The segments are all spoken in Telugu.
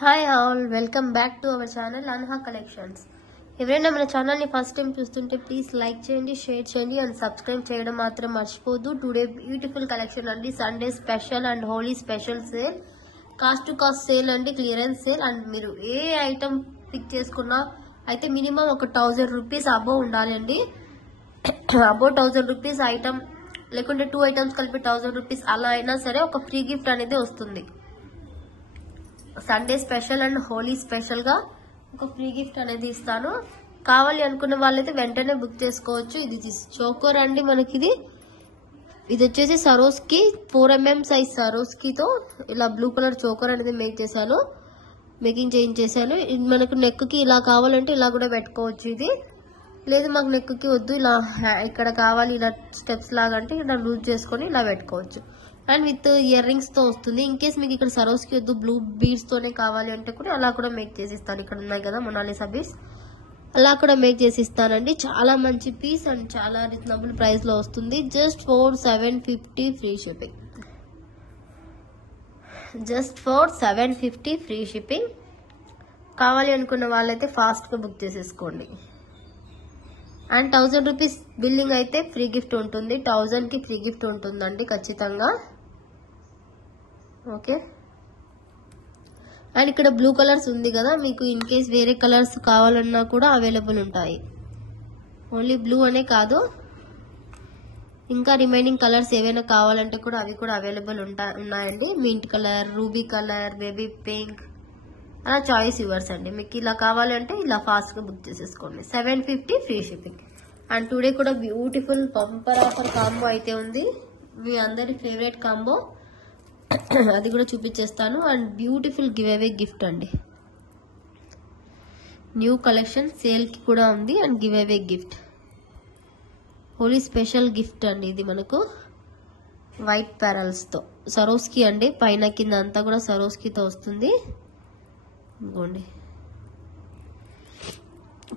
Hi all, welcome back to our channel అన్హా కలెక్షన్స్. ఎవరైనా మన ఛానల్ని ఫస్ట్ టైం చూస్తుంటే ప్లీజ్ లైక్ చేయండి, షేర్ చేయండి అండ్ సబ్స్క్రైబ్ చేయడం మాత్రం మర్చిపోదు. టుడే బ్యూటిఫుల్ కలెక్షన్ అండి, Sunday special and Holi special sale, cost to cost sale అండి, క్లియరెన్స్ సేల్. అండ్ మీరు ఏ ఐటమ్ పిక్ చేసుకున్నా అయితే మినిమం ఒక 1000 రూపీస్ అబోవ్ ఉండాలి అండి. అబోవ్ 1000 రూపీస్ ఐటమ్, లేకుంటే 2 ఐటమ్స్ కలిపి 1000 రూపీస్ అలా అయినా సరే ఒక ఫ్రీ గిఫ్ట్ అనేది వస్తుంది. Sunday special and Holi special గా ఒక ఫ్రీ గిఫ్ట్ అనేది ఇస్తాను. కావాలి అనుకున్న వాళ్ళైతే వెంటనే బుక్ చేసుకోవచ్చు. ఇది చోకర్ అండి, మనకి ఇది వచ్చేసి సరోస్కి 4mm సైజ్ సరోస్కితో ఇలా బ్లూ కలర్ చోకర్ అనేది మేకింగ్ చేయించేసాను. ఇది మనకు నెక్ కి ఇలా కావాలంటే ఇలా కూడా పెట్టుకోవచ్చు. ఇది లేదు మాకు నెక్ కి వద్దు, ఇలా ఇక్కడ కావాలి ఇలా స్టెప్స్ లాగా అంటే ఇలా లూజ్ చేసుకొని ఇలా పెట్టుకోవచ్చు. అండ్ విత్ ఇయర్ రింగ్స్ తో వస్తుంది. ఇన్ కేస్ మీకు ఇక్కడ సరోస్కి వద్దు, బ్లూ బీడ్స్ తోనే కావాలి అంటే కూడా అలా కూడా మేక్ చేసి ఇస్తాను. ఇక్కడ ఉన్నాయి కదా మొనాలిసా బీడ్స్, అలా కూడా మేక్ చేసి ఇస్తానండి. చాలా మంచి పీస్ అండ్ చాలా రీజనబుల్ ప్రైస్ లో వస్తుంది. Just for 750 free shipping. Just for 750 free shipping. కావాలి అనుకున్న వాళ్ళైతే ఫాస్ట్ గా బుక్ చేసేసుకోండి. అండ్ 1000 రూపీస్ బిల్లింగ్ అయితే ఫ్రీ గిఫ్ట్ ఉంటుంది. 1000 కి ఫ్రీ గిఫ్ట్ ఉంటుందండి ఖచ్చితంగా. ఓకే, అండ్ ఇక్కడ బ్లూ కలర్స్ ఉంది కదా, మీకు ఇన్ కేస్ వేరే కలర్స్ కావాలన్నా కూడా అవైలబుల్ ఉంటాయి. ఓన్లీ బ్లూ అనే కాదు, ఇంకా రిమైనింగ్ కలర్స్ ఏవైనా కావాలంటే కూడా అవి కూడా అవైలబుల్ ఉన్నాయండి. Mint colour, ruby colour, baby pink, అలా చాయిస్ యువర్స్ అండి. మీకు ఇలా కావాలంటే ఇలా ఫాస్ట్ గా బుక్ చేసేసుకోండి. 750 ఫ్రీ షిప్పింగ్. అండ్ టుడే కూడా బ్యూటిఫుల్ బంపర్ ఆఫర్ కాంబో అయితే ఉంది, మీ అందరి ఫేవరెట్ కాంబో, అది కూడా చూపించేస్తాను. And beautiful giveaway gift అండి, న్యూ కలెక్షన్ సేల్ కి కూడా ఉంది. And giveaway gift, Holi special gift అండి. ఇది మనకు వైట్ ప్యారల్స్ తో సరోస్కి అండి, పైన కింద అంతా కూడా సరోస్కితో వస్తుంది. ఇంకోండి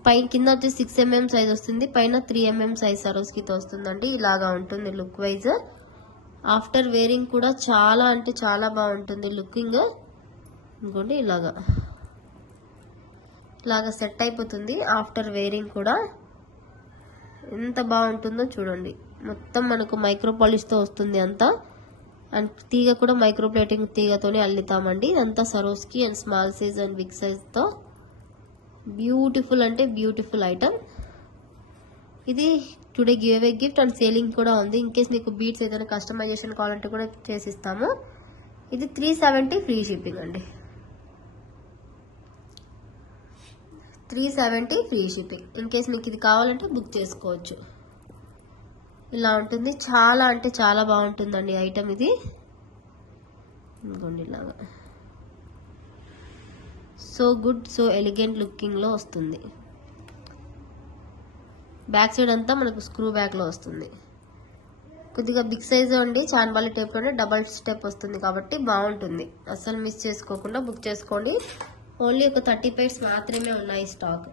పైన కింద వచ్చి 6mm సైజ్ వస్తుంది, పైన 3mm సైజ్ సరోస్కితో వస్తుందండి. ఇలాగా ఉంటుంది లుక్ వైజ్. ఆఫ్టర్ వేరింగ్ కూడా చాలా అంటే చాలా బాగుంటుంది లుకింగ్. ఇంకోండి ఇలాగా సెట్ అయిపోతుంది ఆఫ్టర్ వేరింగ్ కూడా. ఎంత బాగుంటుందో చూడండి. మొత్తం మనకు మైక్రో పాలిష్ తో వస్తుంది అంతా. అండ్ తీగ కూడా మైక్రో ప్లేటింగ్ తీగతోనే అల్లుతామండి. ఇదంతా Swarovski and small size and big size తో బ్యూటిఫుల్ అంటే బ్యూటిఫుల్ ఐటమ్. ఇది today giveaway gift and selling కూడా ఉంది. ఇన్ కేస్ మీకు బీట్స్ ఏదైనా కస్టమైజేషన్ కావాలంటే కూడా చేసిస్తాము. ఇది 370 ఫ్రీ షిప్పింగ్ అండి. 370 ఫ్రీ షిప్పింగ్. ఇన్ కేస్ మీకు ఇది కావాలంటే బుక్ చేసుకోవచ్చు. ఇలా ఉంటుంది, చాలా అంటే చాలా బాగుంటుందండి ఐటమ్ ఇది. ఇంకోండి ఇలాగా so good, so elegant looking లో వస్తుంది. బ్యాక్ సైడ్ అంతా మనకు స్క్రూ బ్యాక్ లో వస్తుంది. కొద్దిగా బిగ్ సైజ్ అండి, చాన్బాలి టైప్ లోనే డబల్ స్టెప్ వస్తుంది కాబట్టి బాగుంటుంది. అస్సలు మిస్ చేసుకోకుండా బుక్ చేసుకోండి. ఓన్లీ ఒక 30 పైర్స్ మాత్రమే ఉన్నాయి స్టాక్.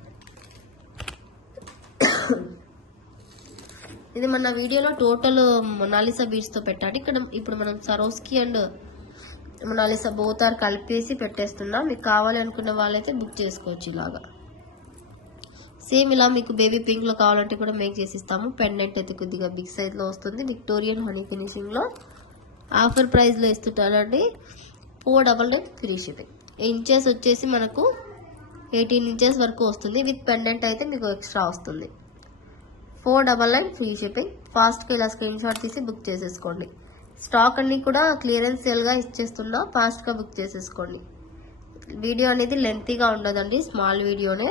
ఇది మన వీడియోలో టోటల్ మొనాలిసా బీడ్స్ తో పెట్టాడు. ఇక్కడ ఇప్పుడు మనం Swarovski and Mona Lisa both are కలిపేసి పెట్టేస్తున్నాం. మీకు కావాలి అనుకున్న వాళ్ళైతే బుక్ చేసుకోవచ్చు. ఇలాగా సేమ్ ఇలా మీకు బేబీ పింక్ లో కావాలంటే కూడా మేక్ చేసి ఇస్తాము. పెండెంట్ అయితే కొద్దిగా బిగ్ సైజ్ లో వస్తుంది, విక్టోరియన్ హనీ ఫినిషింగ్ లో. ఆఫర్ ప్రైస్ లో ఇస్తుంటానండి. 499 ఫ్రీ షిప్పింగ్. ఇంచెస్ వచ్చేసి మనకు 18 ఇంచెస్ వరకు వస్తుంది. విత్ పెండెంట్ అయితే మీకు ఎక్స్ట్రా వస్తుంది. 499 ఫ్రీ షిప్పింగ్. ఫాస్ట్ గా ఇలా స్క్రీన్ షాట్ తీసి బుక్ చేసేసుకోండి. స్టాక్ అన్ని కూడా క్లియరెన్స్ సేల్ గా ఇచ్చేస్తున్నా, ఫాస్ట్ గా బుక్ చేసేసుకోండి. వీడియో అనేది లెంతీగా ఉండదండి, స్మాల్ వీడియోనే.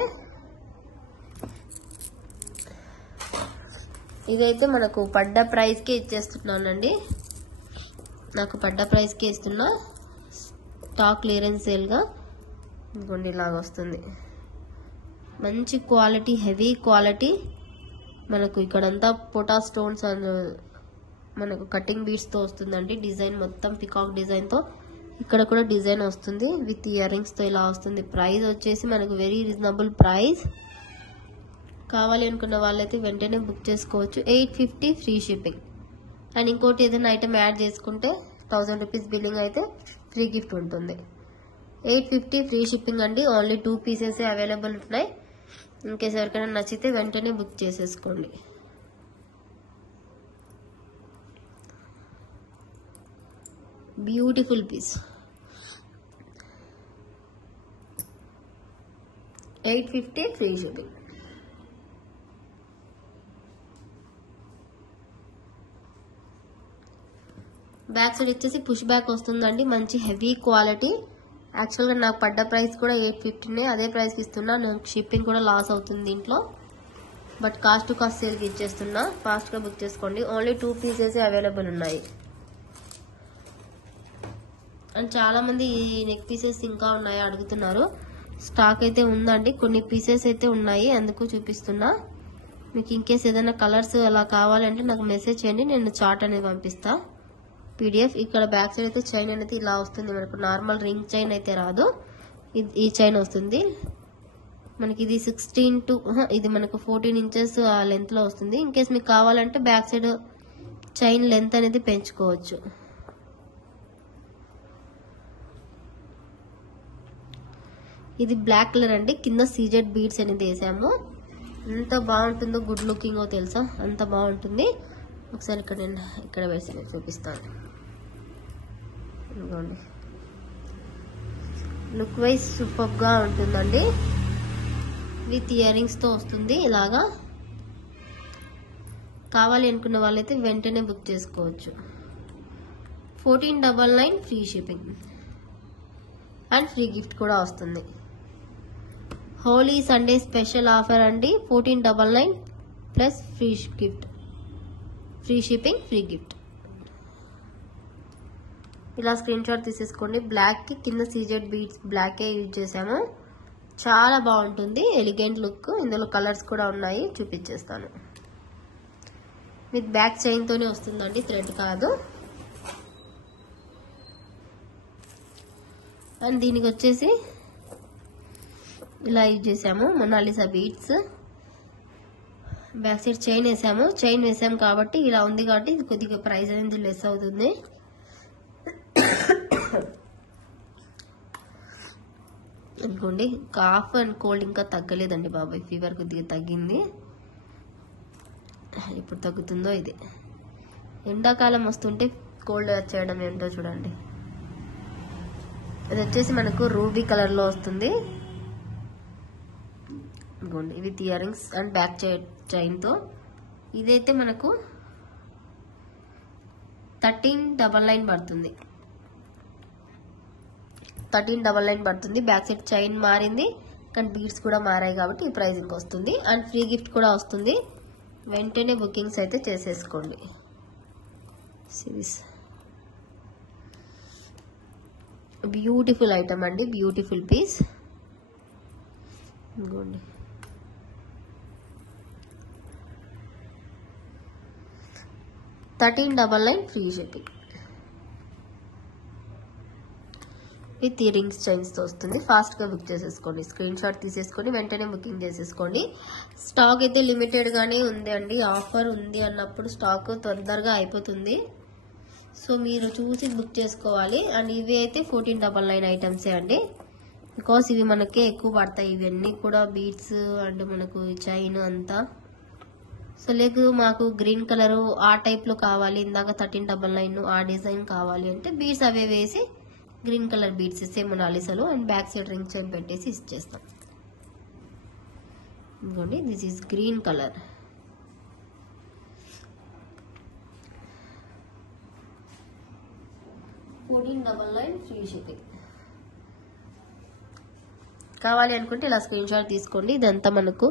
ఇదైతే మనకు పడ్డ ప్రైస్ కే ఇచ్చేస్తున్నానండి. నాకు పడ్డ ప్రైస్ కే ఇస్తున్నా, స్టాక్ క్లియరెన్స్ సేల్ గా. ఇంకోండి ఇలాగ వస్తుంది, మంచి క్వాలిటీ, హెవీ క్వాలిటీ. మనకు ఇక్కడంతా పోటా స్టోన్స్ అండ్ మనకు కటింగ్ బీడ్స్ తో వస్తుందండి. డిజైన్ మొత్తం పికాక్ డిజైన్ తో, ఇక్కడ కూడా డిజైన్ వస్తుంది విత్ ఇయర్ రింగ్స్ తో ఇలా వస్తుంది. ప్రైస్ వచ్చేసి మనకు వెరీ రీజనబుల్ ప్రైస్. కావాలి అనుకున్న వాళ్ళైతే వెంటనే బుక్ చేసుకోవచ్చు. 850 ఫ్రీ షిప్పింగ్. అండ్ ఇంకోటి ఏదైనా ఐటమ్ యాడ్ చేసుకుంటే 1000 రూపీస్ బిల్లింగ్ అయితే ఫ్రీ గిఫ్ట్ ఉంటుంది. 850 ఫ్రీ షిప్పింగ్ అండి. ఓన్లీ 2 పీసెస్ అవైలబుల్ ఉన్నాయి. ఇంకేస్ ఎవరికైనా నచ్చితే వెంటనే బుక్ చేసేసుకోండి. Beautiful piece 850 free shipping. Back side వచ్చేసి పుష్ బ్యాక్ వస్తుందండి. మంచి హెవీ క్వాలిటీ. యాక్చువల్గా నాకు పడ్డ ప్రైస్ కూడా 850నే. అదే ప్రైస్కి ఇస్తున్నా. నాకు షిప్పింగ్ కూడా లాస్ అవుతుంది దీంట్లో. బట్ కాస్ట్ టు కాస్ట్ సేల్కి ఇచ్చేస్తున్నా. ఫాస్ట్గా బుక్ చేసుకోండి. ఓన్లీ 2 పీసెస్ అవైలబుల్ ఉన్నాయి. అండ్ చాలా మంది ఈ నెక్ పీసెస్ ఇంకా ఉన్నాయి అడుగుతున్నారు. స్టాక్ అయితే ఉందండి. కొన్ని పీసెస్ అయితే ఉన్నాయి, అందుకు చూపిస్తున్నా. మీకు ఇంకేస్ ఏదైనా కలర్స్ అలా కావాలంటే నాకు మెసేజ్ చేయండి, నేను చార్ట్ అనేది పంపిస్తా PDF. ఇక్కడ బ్యాక్ సైడ్ అయితే చైన్ అనేది ఇలా వస్తుంది. మనకు నార్మల్ రింగ్ చైన్ అయితే రాదు, ఈ చైన్ వస్తుంది మనకి. ఇది 16 to ఇది మనకు 14 ఇంచెస్ ఆ లెంత్ లో వస్తుంది. ఇంకేస్ మీకు కావాలంటే బ్యాక్ సైడ్ చైన్ లెంత్ అనేది పెంచుకోవచ్చు. ఇది బ్లాక్ కలర్ అండి. కింద సీజెడ్ బీడ్స్ అనేది వేసాము. ఎంత బాగుంటుందో, గుడ్ లుకింగ్ తెలుసా, అంత బాగుంటుంది. ఒకసారి ఇక్కడ వేసి చూపిస్తాను. ఇదిగోండి, లుక్ వైజ్ సూపర్ గా ఉంటుందండి. విత్ ఇయర్ రింగ్స్ తో వస్తుంది. ఇలాగా కావాలి అనుకున్న వాళ్ళైతే వెంటనే బుక్ చేసుకోవచ్చు. 1499 free shipping and free gift కూడా వస్తుంది. హోలీ సండే స్పెషల్ ఆఫర్ అండి. 1499 plus free gift, free shipping, free gift. ఇలా స్క్రీన్ షాట్ తీసేసుకోండి. బ్లాక్ కి కింద సీజెడ్ బీడ్స్ బ్లాక్ యూజ్ చేసాము. చాలా బాగుంటుంది, ఎలిగెంట్ లుక్. ఇందులో కలర్స్ కూడా ఉన్నాయి, చూపించేస్తాను. విత్ బ్యాక్ చైన్ తోనే వస్తుందండి, థ్రెడ్ కాదు. అండ్ దీనికి వచ్చేసి ఇలా యూజ్ చేసాము Mona Lisa beads. Back side chain వేసాము. చైన్ వేసాము కాబట్టి ఇలా ఉంది, కాబట్టి ఇది కొద్దిగా ప్రైస్ అనేది లెస్ అవుతుంది. అనుకోండి, కాఫ్ అండ్ కోల్డ్ ఇంకా తగ్గలేదండి బాబాయ్. ఫీవర్ కొద్దిగా తగ్గింది. ఇప్పుడు తగ్గుతుందో ఇది. ఎండాకాలం వస్తుంటే కోల్డ్ వచ్చేయడం ఏంటో చూడండి. ఇది వచ్చేసి మనకు రూబీ కలర్ లో వస్తుంది. With ear rings and back chain తో. ఇదైతే మనకు 1399 పడుతుంది. 1399 పడుతుంది. బ్యాక్ సైడ్ చైన్ మారింది, కానీ బీడ్స్ కూడా మారాయి కాబట్టి ఈ ప్రైజింగ్ వస్తుంది. అండ్ ఫ్రీ గిఫ్ట్ కూడా వస్తుంది. వెంటనే బుకింగ్స్ అయితే చేసేసుకోండి. బ్యూటిఫుల్ ఐటమ్ అండి, బ్యూటిఫుల్ పీస్. ఇదిగోండి, 1399 free shipping with earrings chains తో వస్తుంది. ఫాస్ట్ గా బుక్ చేసేసుకోండి. స్క్రీన్ షాట్ తీసేసుకొని వెంటనే బుకింగ్ చేసేసుకోండి. స్టాక్ అయితే లిమిటెడ్ గానే ఉంది అండి. ఆఫర్ ఉంది అన్నప్పుడు స్టాక్ తొందరగా అయిపోతుంది. సో మీరు చూసి బుక్ చేసుకోవాలి. అండ్ ఇవి అయితే 1499 ఐటమ్సే అండి. బికాస్ ఇవి మనకే ఎక్కువ పడతాయి. ఇవన్నీ కూడా బీడ్స్ అండ్ మనకు చైన్ అంతా. సో లేదు మాకు గ్రీన్ కలర్ ఆ టైప్ లో కావాలి, ఇందాక 1399 ఆ డిజైన్ కావాలి అంటే బీడ్స్ అవే వేసి గ్రీన్ కలర్ బీడ్స్ ఇస్తే మొనాలిసాలు and back side ring chain పెట్టేసి ఇచ్చేస్తాం. ఇదిగోండి, this is green colour. $1499 free shipping. కావాలి అనుకుంటే ఇలా స్క్రీన్ షాట్ తీసుకోండి. ఇదంతా మనకు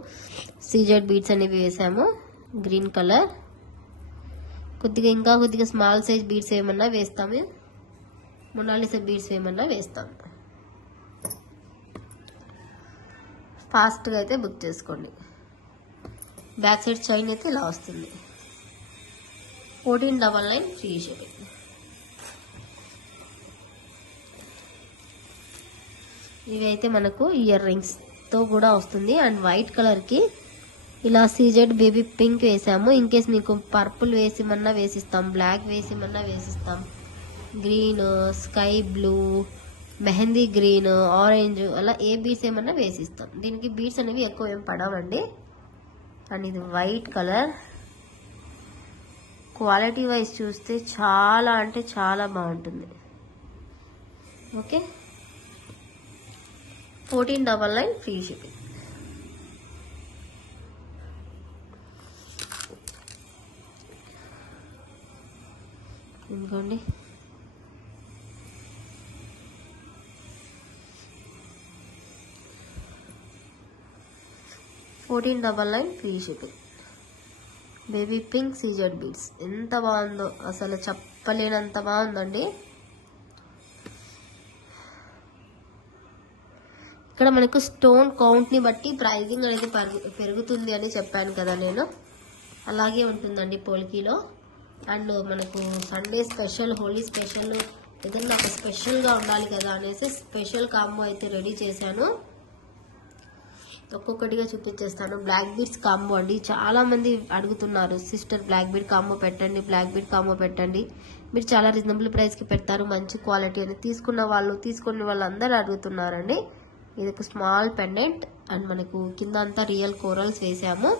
సీజెడ్ బీడ్స్ అనేవి వేసాము. Green colour. కొద్దిగా ఇంకా కొద్దిగా స్మాల్ సైజ్ బీడ్స్ ఏమన్నా వేస్తాము, మొనాలిసా బీడ్స్ ఏమన్నా వేస్తాము. ఫాస్ట్గా అయితే బుక్ చేసుకోండి. బ్యాక్ సైడ్ చైన్ అయితే ఇలా వస్తుంది. 1499 ఫ్రీ షిప్పింగ్. ఇవి అయితే మనకు ఇయర్ రింగ్స్ తో కూడా వస్తుంది. అండ్ వైట్ కలర్ కి ఇలా సీజెడ్ బేబీ పింక్ వేసాము. ఇన్ కేస్ మీకు పర్పుల్ వేసిమన్నా వేసిస్తాం, బ్లాక్ వేసిమన్నా వేసిస్తాం, green, sky blue, mehndi green, orange అలా ఏ బీడ్స్ ఏమన్నా వేసిస్తాం. దీనికి బీడ్స్ అనేవి ఎక్కువ ఏం పడవండి. అండ్ ఇది వైట్ కలర్. క్వాలిటీ వైజ్ చూస్తే చాలా అంటే చాలా బాగుంటుంది. Okay, 1499 free shipping. ఇంకోండి $1499 free shipping. Baby pink CZ beads ఎంత బాగుందో, అసలు చెప్పలేనంత బాగుందండి. ఇక్కడ మనకు స్టోన్ కౌంట్ ని బట్టి ప్రైజింగ్ అనేది పెరుగుతుంది అని చెప్పాను కదా నేను. అలాగే ఉంటుందండి పోల్కీలో. అండ్ మనకు సండే స్పెషల్, హోలీ స్పెషల్, ఏదన్నా ఒక స్పెషల్గా ఉండాలి కదా అనేసి స్పెషల్ కాంబో అయితే రెడీ చేశాను. ఒక్కొక్కటిగా చూపించేస్తాను. బ్లాక్ బీడ్స్ కాంబో అండి. చాలా మంది అడుగుతున్నారు, సిస్టర్ బ్లాక్ బీడ్ కాంబో పెట్టండి, బ్లాక్ బీడ్ కాంబో పెట్టండి. మీరు చాలా రీజనబుల్ ప్రైస్కి పెడతారు, మంచి క్వాలిటీ అని తీసుకున్న వాళ్ళందరూ అడుగుతున్నారండి. ఇది ఒక స్మాల్ పెండెంట్ అండ్ మనకు కింద అంతా రియల్ కోరల్స్ వేసాము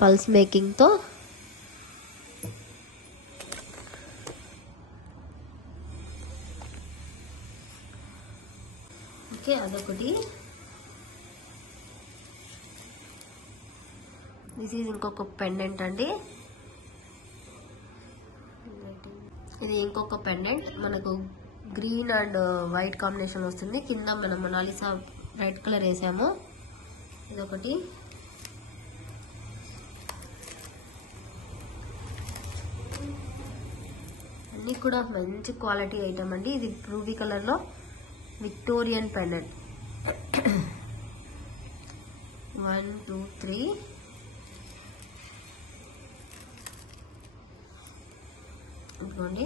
పల్స్ మేకింగ్తో. ఓకే, అదొకటి. దిస్ ఈజ్ ఇంకొక పెండెంట్ అండి. ఇది ఇంకొక పెండెంట్ మనకు గ్రీన్ అండ్ వైట్ కాంబినేషన్ వస్తుంది. కింద మనం మొనాలిసా రెడ్ కలర్ వేసాము. ఇదొకటి. అన్ని కూడా మంచి క్వాలిటీ ఐటమ్ అండి. ఇది రూబీ కలర్ లో విక్టోరియన్ పెండెంట్. 1 2 3 ఇదిగోండి.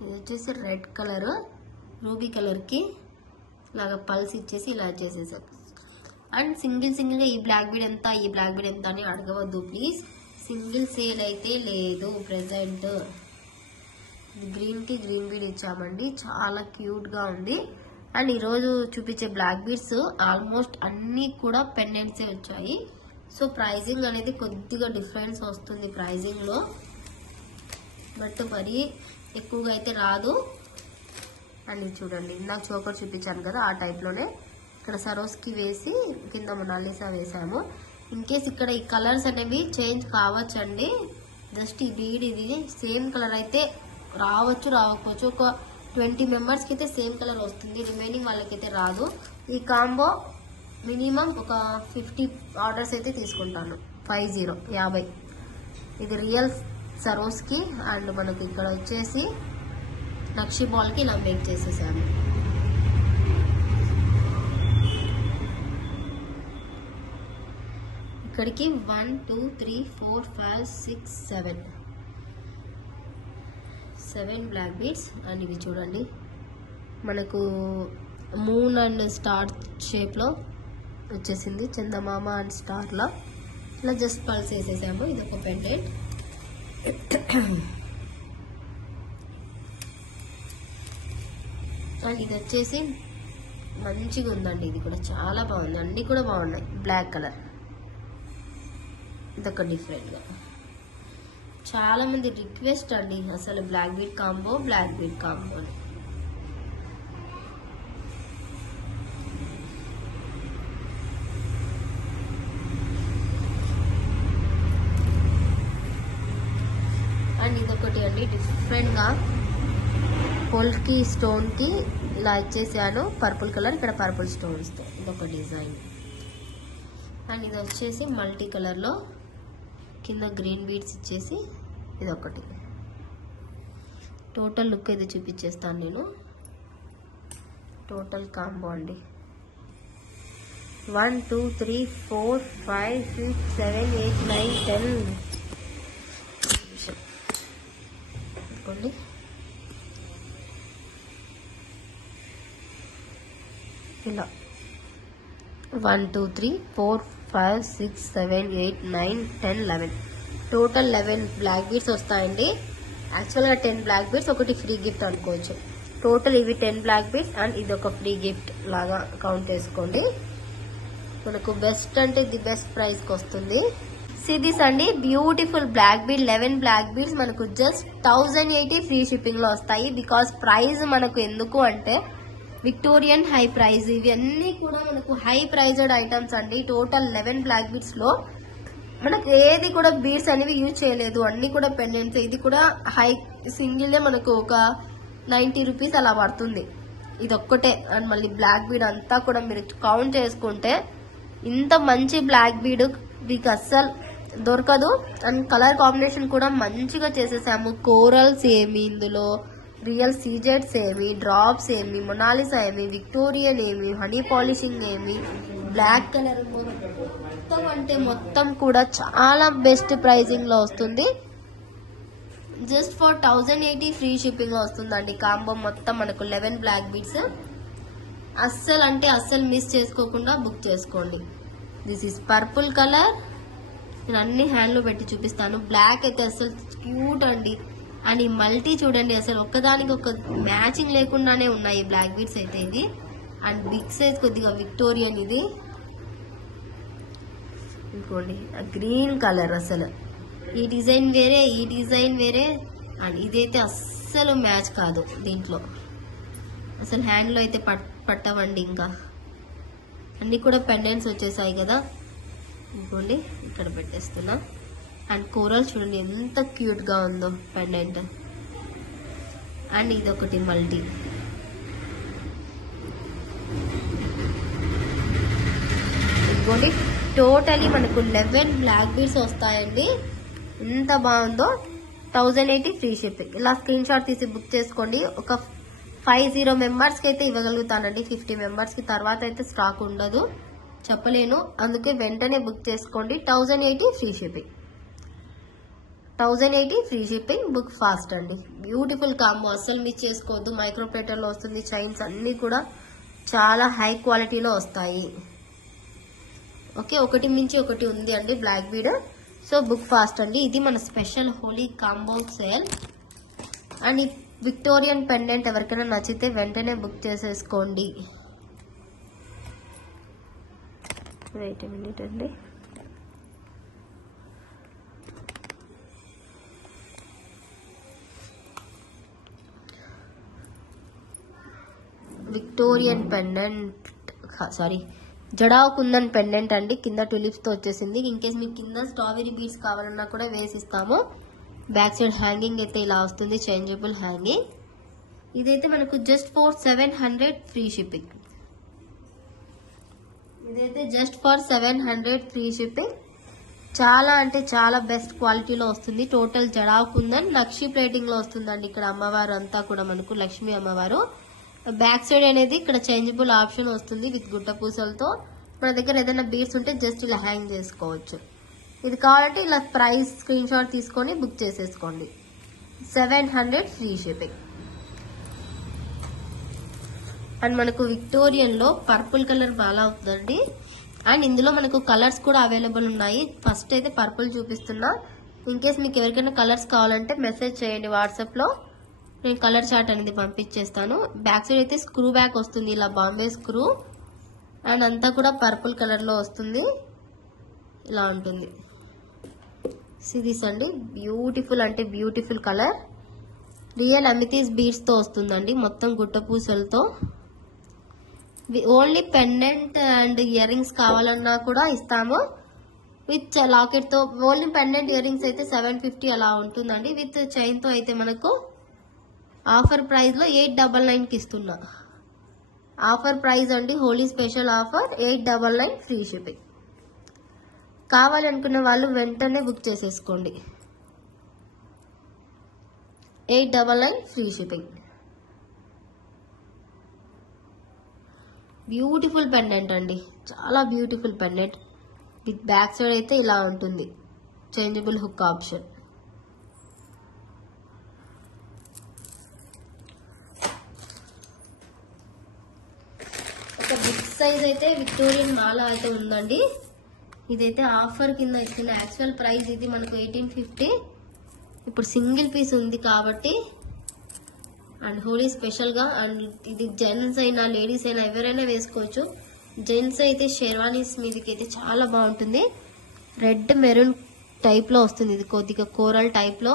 ఇది వచ్చేసి రెడ్ కలర్, రూబీ కలర్కి ఇలాగా పల్స్ ఇచ్చేసి ఇలా చేసేసారు. అండ్ సింగిల్ గా ఈ బ్లాక్ బీడ్ ఎంత, ఈ బ్లాక్ బీడ్ ఎంత అని అడగవద్దు ప్లీజ్. సింగిల్ సేల్ అయితే లేదు ప్రెసెంట్. గ్రీన్ కి గ్రీన్ బీడ్ ఇచ్చామండి, చాలా క్యూట్ గా ఉంది. అండ్ ఈరోజు చూపించే బ్లాక్ బీడ్స్ ఆల్మోస్ట్ అన్ని కూడా పెండెంట్సే వచ్చాయి. సో ప్రైజింగ్ అనేది కొద్దిగా డిఫరెన్స్ వస్తుంది ప్రైజింగ్ లో, బట్ మరీ ఎక్కువగా అయితే రాదు. అండ్ ఇది చూడండి, నాకు చోకర్ చూపించాను కదా ఆ టైప్లోనే ఇక్కడ సరోస్కి వేసి కింద మొనాలిసా వేసాము. ఇన్ కేస్ ఇక్కడ ఈ కలర్స్ అనేవి చేంజ్ కావచ్చండి. జస్ట్ ఈ బీడ్ ఇది సేమ్ కలర్ అయితే రాకపోవచ్చు. ఒక 20 మెంబర్స్కి అయితే సేమ్ కలర్ వస్తుంది, రిమైనింగ్ వాళ్ళకైతే రాదు. ఈ కాంబో మినిమం ఒక 50 ఆర్డర్స్ అయితే తీసుకుంటాను. 50. ఇది రియల్ సరోస్కి. అండ్ మనకి ఇక్కడ వచ్చేసి నక్షి బాల్కి ఇలా మేక్ చేసేసాను. ఇక్కడికి 1 2 3 4 5 6 7 బ్లాక్ బీడ్స్. అండ్ ఇవి చూడండి మనకు మూన్ అండ్ స్టార్ షేప్లో వచ్చేసింది, చందమామ అండ్ స్టార్లో. ఇలా జస్ట్ పల్స్ వేసేసాము. ఇది ఒక పెండెంట్. అండ్ ఇది వచ్చేసి మంచిగా ఉందండి, ఇది కూడా చాలా బాగుంది. అన్ని కూడా బాగున్నాయి. బ్లాక్ కలర్, ఇదొక డిఫరెంట్ గా. చాలా మంది రిక్వెస్ట్ అండి అసలు బ్లాక్ బీడ్ కాంబో అని. అండ్ ఇదొకటి అండి డిఫరెంట్ గా పోల్కి స్టోన్ కి ఇలా ఇచ్చేసాను, పర్పుల్ కలర్, ఇక్కడ పర్పుల్ స్టోన్స్ తో ఇదొక డిజైన్. అండ్ ఇది వచ్చేసి మల్టీ కలర్ లో కింద గ్రీన్ బీడ్స్ ఇచ్చేసి ఇదొకటి. టోటల్ లుక్ ఇది చూపించేస్తాను నేను. టోటల్ కాంబో అండి 1 2 3 4 5 6 7 8 9 10 ఇలా 1 2 3 4 5 6 7 8 9 10 11 టోటల్ 11 బ్లాక్ బీడ్స్ వస్తాయండి. యాక్చువల్గా 10 బ్లాక్ బీడ్స్ ఒకటి ఫ్రీ గిఫ్ట్ అనుకోవచ్చు. టోటల్ ఇవి 10 బ్లాక్ బీడ్స్ అండ్ ఇది ఒక ఫ్రీ గిఫ్ట్ లాగా కౌంట్ చేసుకోండి. మనకు బెస్ట్ అంటే ది బెస్ట్ ప్రైస్ కి వస్తుంది. సిదిస్ అండి beautiful black bead 11 black beads మనకు జస్ట్ 1080 ఫ్రీ షిప్పింగ్ లో వస్తాయి. బికాస్ ప్రైస్ మనకు ఎందుకు అంటే విక్టోరియన్ హై ప్రైస్, ఇవి అన్ని కూడా మనకు హై ప్రైజ్డ్ ఐటమ్స్ అండి. టోటల్ 11 బ్లాక్ బీడ్స్ లో మనకు ఏది కూడా బీడ్స్ అనేవి యూజ్ చేయలేదు, అన్ని కూడా పెండెంట్స్. ఇది కూడా హై సింగిల్ మనకు ఒక 90 రూపీస్ అలా పడుతుంది ఇది ఒక్కటే. అండ్ మళ్ళీ బ్లాక్ బీడ్ అంతా కూడా మీరు కౌంట్ చేసుకుంటే ఇంత మంచి బ్లాక్ బీడ్ మీకు అస్సలు దొరకదు. అండ్ కలర్ కాంబినేషన్ కూడా మంచిగా చేసేసాము. కోరల్స్ ఏమి, ఇందులో రియల్ సీజెట్స్ ఏమి, డ్రాప్స్ ఏమి, మొనాలిసా ఏమి, విక్టోరియన్ ఏమి, హనీ పాలిషింగ్ ఏమి, బ్లాక్ కలర్ మొత్తం అంటే మొత్తం కూడా చాలా బెస్ట్ ప్రైజింగ్ లో వస్తుంది. జస్ట్ ఫర్ 1080 ఫ్రీ షిప్పింగ్ లో వస్తుందండి. కాంబో మొత్తం మనకు 11 బ్లాక్ బీడ్స్. అస్సలు అంటే అస్సలు మిస్ చేసుకోకుండా బుక్ చేసుకోండి. This is purple colour. నేను అన్ని హ్యాండ్ లో పెట్టి చూపిస్తాను. బ్లాక్ అయితే అసలు క్యూట్ అండి. అండ్ ఈ మల్టీ చూడండి, అసలు ఒక్కదానికి ఒక మ్యాచింగ్ లేకుండానే ఉన్నాయి ఈ బ్లాక్ బీడ్స్ అయితే. ఇది అండ్ బిగ్ సైజ్ కొద్దిగా విక్టోరియన్. ఇది ఇంకోండి గ్రీన్ కలర్, అసలు ఈ డిజైన్ వేరే, ఈ డిజైన్ వేరే. అండ్ ఇదైతే అస్సలు మ్యాచ్ కాదు దీంట్లో, అసలు హ్యాండ్ లో అయితే పట్టవండి. ఇంకా అన్ని కూడా పెండెంట్స్ వచ్చేసాయి కదా. ఇంకోండి ఇక్కడ పెట్టేస్తున్నా. అండ్ కోరల్ చూడండి ఎంత క్యూట్ గా ఉందో పెండెంట్. అండ్ ఇదొకటి మల్టీ. ఇంకోండి టోటలీ మనకు 11 బ్లాక్ బీడ్స్ వస్తాయండి. ఎంత బాగుందో. 1080 ఫ్రీ షిప్పింగ్. ఇలా స్క్రీన్ షాట్ తీసి బుక్ చేసుకోండి. ఒక 50 మెంబర్స్ కి అయితే ఇవ్వగలుగుతానండి. 50 మెంబర్స్ కి తర్వాత అయితే స్టాక్ ఉండదు, చెప్పలేను. అందుకే వెంటనే బుక్ చేసుకోండి. 1080 free shipping. 1080 free shipping. Book fast అండి. బ్యూటిఫుల్ కాంబో, అస్సలు మిస్ చేసుకోవద్దు. మైక్రో ప్లేటర్ లో వస్తుంది. చైన్స్ అన్ని కూడా చాలా హై క్వాలిటీలో వస్తాయి. ఓకే, ఒకటి మించి ఒకటి ఉంది అండి black bead. So book fast అండి. ఇది మన special Holi combo sale. And ఈ విక్టోరియన్ పెండెంట్ ఎవరికైనా నచ్చితే వెంటనే బుక్ చేసేసుకోండి. వెయిట్ ఎ మినిట్ అండి. Victorian pendant, sorry jadau kundan pendant అండి. కింద టులిప్స్ తో వచ్చేసింది. ఇన్ కేస్ మీకు కింద స్ట్రాబెరీ బీడ్స్ కావాలన్నా కూడా వేసిస్తాము. బ్యాక్ సైడ్ హ్యాంగింగ్ అయితే ఇలా వస్తుంది, చేంజబుల్ హ్యాంగింగ్. ఇదైతే మనకు జస్ట్ ఫర్ 700 ఫ్రీ షిప్పింగ్. ఇదైతే జస్ట్ ఫర్ 700 ఫ్రీ షిప్పింగ్. చాలా అంటే చాలా బెస్ట్ క్వాలిటీలో వస్తుంది. టోటల్ జడావ్ కుందన్ నక్షి ప్లేటింగ్ లో వస్తుందండి. ఇక్కడ అమ్మవారు అంతా కూడా మనకు లక్ష్మీ అమ్మవారు. బ్యాక్ సైడ్ అనేది ఇక్కడ చేంజబుల్ ఆప్షన్ వస్తుంది విత్ గుట్ట పూసలతో. మన దగ్గర ఏదైనా బీడ్స్ ఉంటే జస్ట్ ఇలా హ్యాంగ్ చేసుకోవచ్చు. ఇది కావాలంటే ఇలా ప్రైస్ స్క్రీన్ షాట్ తీసుకొని బుక్ చేసేసుకోండి. 700 ఫ్రీ షిప్పింగ్. అండ్ మనకు విక్టోరియన్ లో పర్పుల్ కలర్ బాగా అవుతుందండి. అండ్ ఇందులో మనకు కలర్స్ కూడా అవైలబుల్ ఉన్నాయి. ఫస్ట్ అయితే పర్పుల్ చూపిస్తున్నా. ఇన్ కేస్ మీకు ఎవరికైనా కలర్స్ కావాలంటే మెసేజ్ చేయండి వాట్సాప్ లో, నేను కలర్ చార్ట్ అనేది పంపించేస్తాను. బ్యాక్ సైడ్ అయితే స్క్రూ బ్యాక్ వస్తుంది, ఇలా బాంబే స్క్రూ. అండ్ అంతా కూడా పర్పుల్ కలర్ లో వస్తుంది, ఇలా ఉంటుంది. సిరీస్ అండి బ్యూటిఫుల్ అంటే beautiful colour. Real amethyst beads తో వస్తుందండి, మొత్తం గుట్ట పూసలతో. Only pendant and earrings కావాలన్నా కూడా ఇస్తాము విత్ లాకెట్ తో. ఓన్లీ పెండెంట్ ఇయర్ రింగ్స్ అయితే 750 అలా ఉంటుందండి. విత్ చైన్ తో అయితే మనకు ఆఫర్ ప్రైస్ లో 899 కి ఇస్తున్నా. ఆఫర్ ప్రైస్ అండి, Holi special offer 899 free shipping. కావాలనుకున్న వాళ్ళు వెంటనే బుక్ చేసేసుకోండి. 899 ఫ్రీ షిప్పింగ్. బ్యూటిఫుల్ పెండెంట్ అండి, చాలా beautiful pendant. With back side అయితే ఇలా ఉంటుంది, చేంజబుల్ హుక్ ఆప్షన్. ఒక బిగ్ సైజ్ అయితే విక్టోరియన్ మాల అయితే ఉందండి. ఇదైతే ఆఫర్ కింద ఇస్తున్న. యాక్చువల్ ప్రైస్ ఇది మనకు 1850. ఇప్పుడు సింగిల్ పీస్ ఉంది కాబట్టి అండ్ హోలీ స్పెషల్ గా. అండ్ ఇది జెంట్స్ అయినా లేడీస్ అయినా ఎవరైనా వేసుకోవచ్చు. జెంట్స్ అయితే షెర్వానీస్ మీదకి అయితే చాలా బాగుంటుంది. రెడ్ మెరూన్ టైప్ లో వస్తుంది, ఇది కొద్దిగా కోరల్ టైప్ లో.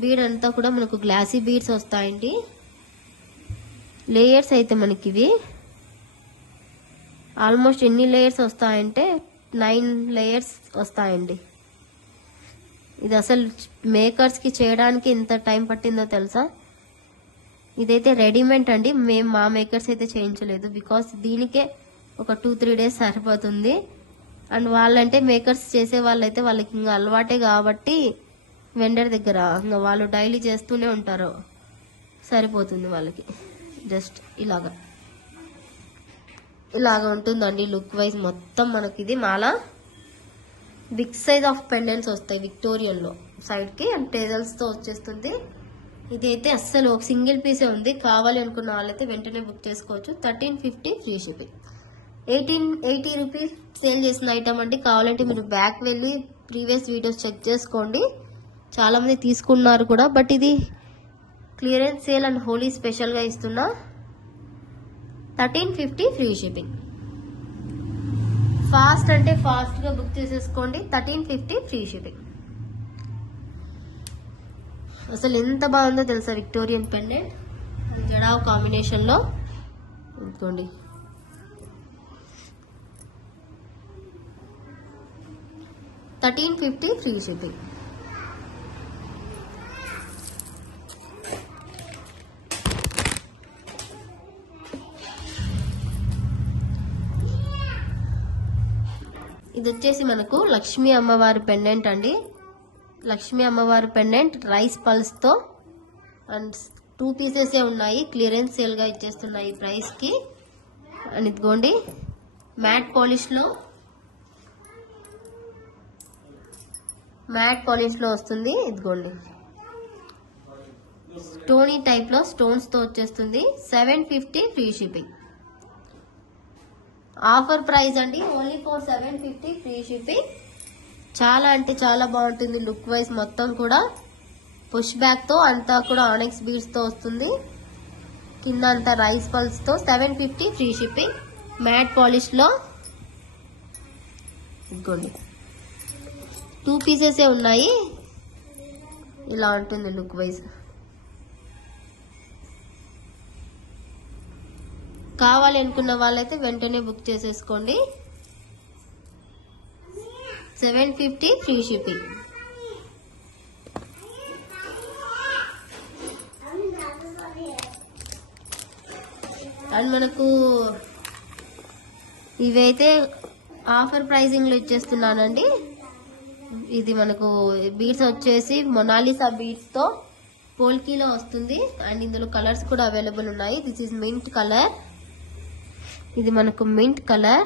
బీడ్ అంతా కూడా మనకు గ్లాసీ బీడ్స్ వస్తాయండి. లేయర్స్ అయితే మనకి ఇవి ఆల్మోస్ట్ ఎన్ని లేయర్స్ వస్తాయంటే 9 లేయర్స్ వస్తాయండి. ఇది అసలు మేకర్స్ కి చేయడానికి ఎంత టైం పట్టిందో తెలుసా. ఇదైతే రెడీమేడ్ అండి, మేము మా మేకర్స్ అయితే చేయించలేదు. బికాస్ దీనికే ఒక 2-3 డేస్ సరిపోతుంది. అండ్ వాళ్ళంటే మేకర్స్ చేసే వాళ్ళైతే వాళ్ళకి ఇంకా అలవాటే కాబట్టి వెండర్ దగ్గర ఇంకా వాళ్ళు డైలీ చేస్తూనే ఉంటారు, సరిపోతుంది వాళ్ళకి. జస్ట్ ఇలాగా ఉంటుందండి లుక్ వైజ్ మొత్తం. మనకి ఇది మాల బిగ్ సైజ్ ఆఫ్ పెండెంట్స్ వస్తాయి విక్టోరియన్ లో సైడ్ కి అండ్ టేజల్స్ తో వచ్చేస్తుంది. ఇదైతే అస్సలు ఒక సింగిల్ పీసే ఉంది. కావాలి అనుకున్న వాళ్ళైతే వెంటనే బుక్ చేసుకోవచ్చు. 1350 ఫ్రీ షిప్పింగ్. 1880 రూపీస్ సేల్ చేసిన ఐటమ్ అండి. కావాలంటే మీరు బ్యాక్ వెళ్ళి ప్రీవియస్ వీడియోస్ చెక్ చేసుకోండి, చాలా మంది తీసుకున్నారు కూడా. బట్ ఇది clearance sale and Holi special గా ఇస్తున్నా. 1350 ఫ్రీ షిప్పింగ్. ఫాస్ట్ అంటే ఫాస్ట్ గా బుక్ చేసేసుకోండి. 1350 ఫ్రీ షిప్పింగ్. అసలు ఎంత బాగుందో తెలుసా విక్టోరియన్ పెండెంట్ జడావ్ కాంబినేషన్ లో. ఇంకోండి 1350 ఫ్రీ షిప్పింగ్. ఇది వచ్చేసి మనకు లక్ష్మీ అమ్మవారి పెండెంట్ అండి. లక్ష్మీ అమ్మవారి పెండెంట్ రైస్ పల్స్ తో అండ్ 2 పీసెస్ ఉన్నాయి. క్లియరెన్స్ సేల్ గా ఇచ్చేస్తున్నాయి ప్రైస్ కి. అండ్ ఇదిగోండి మ్యాట్ పాలిష్ లో వస్తుంది. ఇదిగోండి స్టోనీ టైప్ లో స్టోన్స్ తో వచ్చేస్తుంది. 750 ఫ్రీ షిప్పింగ్. ఆఫర్ ప్రైస్ అండి, ఓన్లీ ఫర్ 750 ఫ్రీ షిప్పింగ్. చాలా అంటే చాలా బాగుంటుంది లుక్ వైజ్ మొత్తం కూడా. పుష్ బ్యాక్ తో అంతా కూడా ఆనెక్స్ బీడ్స్ తో వస్తుంది. కింద అంతా రైస్ పల్స్ తో 750 ఫ్రీ షిప్పింగ్. మ్యాట్ పాలిష్ లో ఇదిగోండి 2 పీసెస్ ఉన్నాయి. ఇలా ఉంటుంది లుక్ వైజ్. కావాలి అనుకున్న వాళ్ళైతే వెంటనే బుక్ చేసేసుకోండి. 750 ఫ్రీ షిప్పింగ్. అండ్ మనకు ఇవైతే ఆఫర్ ప్రైజింగ్ లో ఇచ్చేస్తున్నానండి. ఇది మనకు బీడ్స్ వచ్చేసి మొనాలిసా బీడ్స్ తో పోల్కీలో వస్తుంది. అండ్ ఇందులో కలర్స్ కూడా అవైలబుల్ ఉన్నాయి. This is mint colour. ఇది మనకు మింట్ కలర్.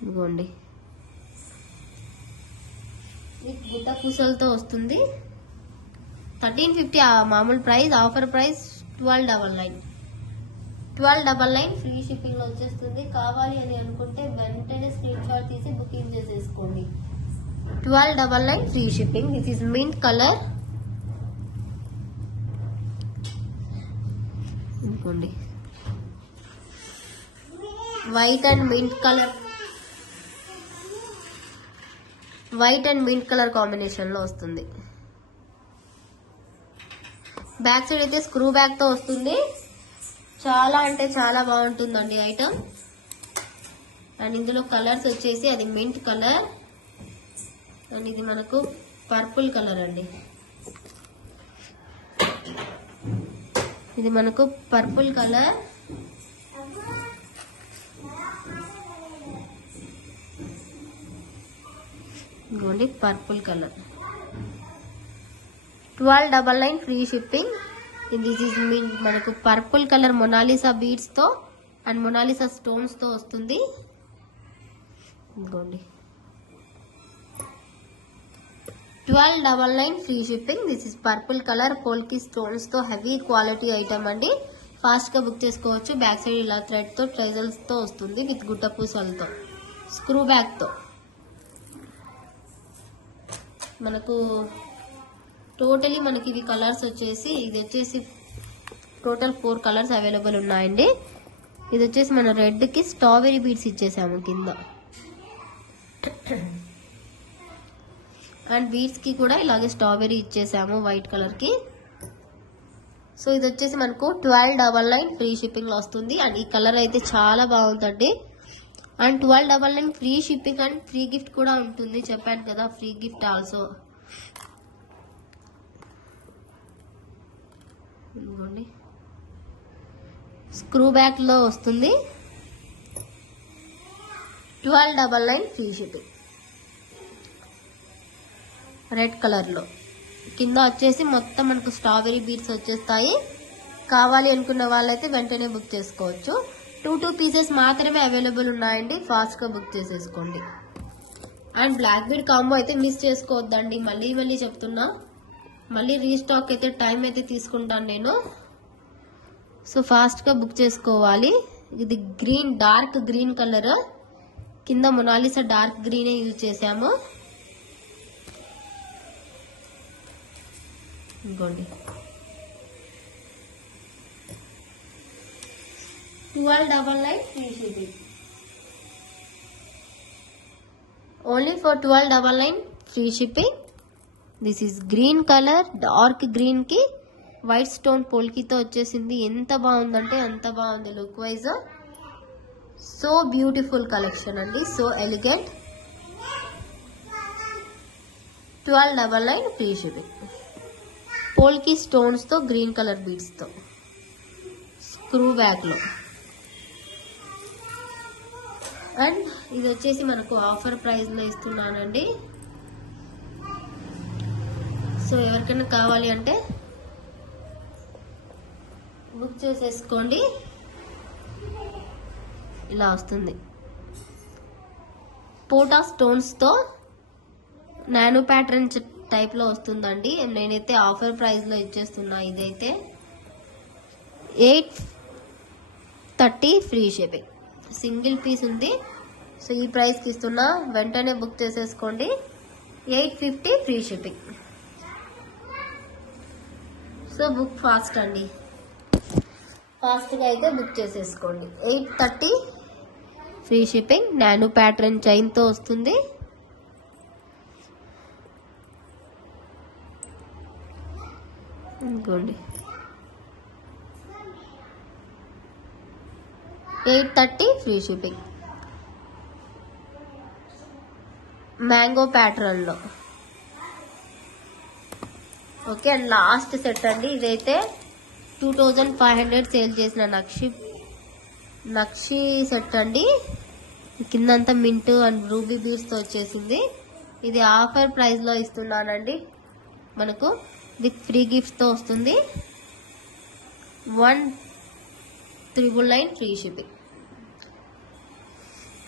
ఇదిగోండి గుట్ట పూసలతో వస్తుంది. 1350 మామూలు price. Offer price 1299. 1299 free shipping లో వచ్చేస్తుంది. కావాలి అని అనుకుంటే వెంటనే స్క్రీన్ షాట్ తీసి బుకింగ్ చేసేసుకోండి. 1299 free shipping. This is mint colour. ఇంకోండి white and mint colour combination లో వస్తుంది. బ్యాక్ సైడ్ అయితే స్క్రూ బ్యాక్ తో వస్తుంది. చాలా అంటే చాలా బాగుంటుందండి ఐటమ్. అండ్ ఇందులో కలర్స్ వచ్చేసి అది మింట్ కలర్ అండ్ ఇది మనకు పర్పుల్ కలర్ అండి. ఇది మనకు పర్పుల్ కలర్. ఇదిగోండి purple colour. 1299 free shipping. This is మనకు పర్పుల్ కలర్ మొనాలిసా బీడ్స్ తో అండ్ మొనాలిసా స్టోన్స్ తో వస్తుంది. ఇదిగోండి 1299 free shipping. This is purple colour polki stones తో హెవీ క్వాలిటీ ఐటమ్ అండి. ఫాస్ట్ గా బుక్ చేసుకోవచ్చు. బ్యాక్ సైడ్ ఇలా థ్రెడ్ తో ట్రైజల్స్ తో వస్తుంది విత్ గుట్ట పూసలతో స్క్రూ బ్యాక్ తో. మనకు టోటలీ మనకి ఇవి కలర్స్ వచ్చేసి, ఇది వచ్చేసి టోటల్ 4 కలర్స్ అవైలబుల్ ఉన్నాయండి. ఇది వచ్చేసి మన రెడ్ కి స్ట్రాబెరీ బీడ్స్ ఇచ్చేసాము కింద, అండ్ బీడ్స్ కి కూడా ఇలాగే స్ట్రాబెరీ ఇచ్చేసాము వైట్ కలర్ కి. సో ఇది వచ్చేసి మనకు 1299 ఫ్రీ షిప్పింగ్ లో వస్తుంది. అండ్ ఈ కలర్ అయితే చాలా బాగుందండి. And 1299 free shipping and free gift కూడా ఉంటుంది, చెప్పాను కదా, ఫ్రీ గిఫ్ట్ ఆల్సో. ఇదిగోండి, స్క్రూ బ్యాక్ లో వస్తుంది. 1299 ఫ్రీ షిప్పింగ్, రెడ్ కలర్ లో. కింద వచ్చేసి మొత్తం మనకు స్ట్రాబెరీ బీడ్స్ వచ్చేస్తాయి. కావాలి అనుకున్న వాళ్ళైతే వెంటనే బుక్ చేసుకోవచ్చు. 2 పీసెస్ మాత్రమే అవైలబుల్ ఉన్నాయండి, ఫాస్ట్ గా బుక్ చేసేసుకోండి. అండ్ బ్లాక్ బీడ్ కాంబో అయితే మిస్ చేసుకోవద్దండి, మళ్ళీ చెప్తున్నా. మళ్ళీ రీస్టాక్ అయితే టైం అయితే తీసుకుంటాను నేను. సో ఫాస్ట్ గా బుక్ చేసుకోవాలి. ఇది గ్రీన్, డార్క్ గ్రీన్ కలర్, కింద మొనాలిసా డార్క్ గ్రీనే యూజ్ చేసాము. ఇంకోండి 1299 free shipping. Only for 1299 free shipping. This is green color, dark green కి వైట్ స్టోన్ పోల్కితో వచ్చేసింది. ఎంత బాగుందంటే అంత బాగుంది look wise. So beautiful collection అండి, so elegant. 1299 free shipping. Polki stones తో, గ్రీన్ కలర్ బీడ్స్ తో, స్క్రూ బ్యాక్ లో. అండ్ ఇది వచ్చేసి మనకు ఆఫర్ ప్రైస్ లో ఇస్తున్నానండి. సో ఎవరికైనా కావాలి అంటే బుక్ చేసేసుకోండి. ఇలా వస్తుంది, పోటా స్టోన్స్ తో నానో ప్యాటర్న్ టైప్ లో వస్తుందండి. నేనైతే ఆఫర్ ప్రైస్ లో ఇచ్చేస్తున్నా. ఇదైతే 830 ఫ్రీ షిప్పింగ్, సింగిల్ పీస్ ఉంది. సో ఈ ప్రైస్ కి ఇస్తున్నా, వెంటనే బుక్ చేసేసుకోండి. 850 free shipping. So book fast అండి, ఫాస్ట్ గా అయితే బుక్ చేసేసుకోండి. 830 free shipping. Nano pattern chain తో వస్తుంది. ఇంకోండి 830 ఫ్రీ షిప్పింగ్, మ్యాంగో ప్యాటర్న్ లో. ఓకే, అండ్ లాస్ట్ సెట్ అండి. ఇదైతే 2500 సేల్ చేసిన నక్షి సెట్ అండి. కిందంతా మింట్ అండ్ రూబీ బీడ్స్ తో వచ్చేసింది. ఇది ఆఫర్ ప్రైస్ లో ఇస్తున్నానండి. మనకు విత్ ఫ్రీ గిఫ్ట్ తో వస్తుంది. 1999 ఫ్రీ షిప్పింగ్.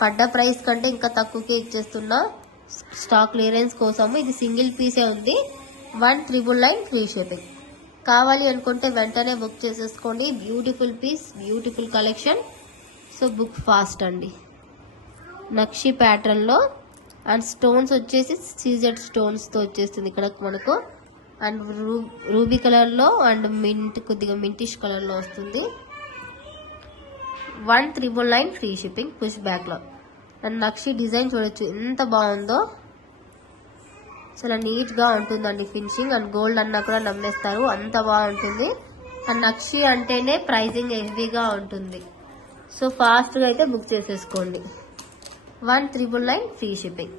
పడ్డ ప్రైస్ కంటే ఇంకా తక్కువకే ఇచ్చేస్తున్నా స్టాక్ క్లియరెన్స్ కోసము. ఇది సింగిల్ పీసే ఉంది. 1999 ఫ్రీ షిప్పింగ్. కావాలి అనుకుంటే వెంటనే బుక్ చేసేసుకోండి. Beautiful piece, beautiful collection. So book fast అండి. నక్షి ప్యాటర్న్ లో అండ్ స్టోన్స్ వచ్చేసి సీజెడ్ స్టోన్స్ తో వచ్చేస్తుంది ఇక్కడ మనకు. అండ్ రూబీ కలర్ లో అండ్ మింట్, కొద్దిగా మింటిష్ కలర్ లో వస్తుంది. 1999 ఫ్రీ షిప్పింగ్, పుష్ బ్యాక్ లో. అండ్ నక్షి డిజైన్ చూడొచ్చు ఎంత బాగుందో, చాలా నీట్ గా ఉంటుందండి ఫినిషింగ్. అండ్ గోల్డ్ అన్నా కూడా నమ్మేస్తారు, అంత బాగుంటుంది. అండ్ నక్షి అంటేనే ప్రైజింగ్ హెవీగా ఉంటుంది. సో ఫాస్ట్ గా అయితే బుక్ చేసేసుకోండి. 1999 ఫ్రీ షిప్పింగ్.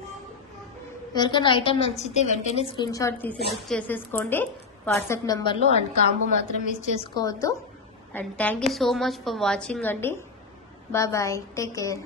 ఎవరికైనా ఐటమ్ నచ్చితే వెంటనే స్క్రీన్ షాట్ తీసి బుక్ చేసేసుకోండి వాట్సాప్ నెంబర్లో. అండ్ కాంబో మాత్రం మిస్ చేసుకోవద్దు. And thank you so much for watching అండి. Bye bye, take care.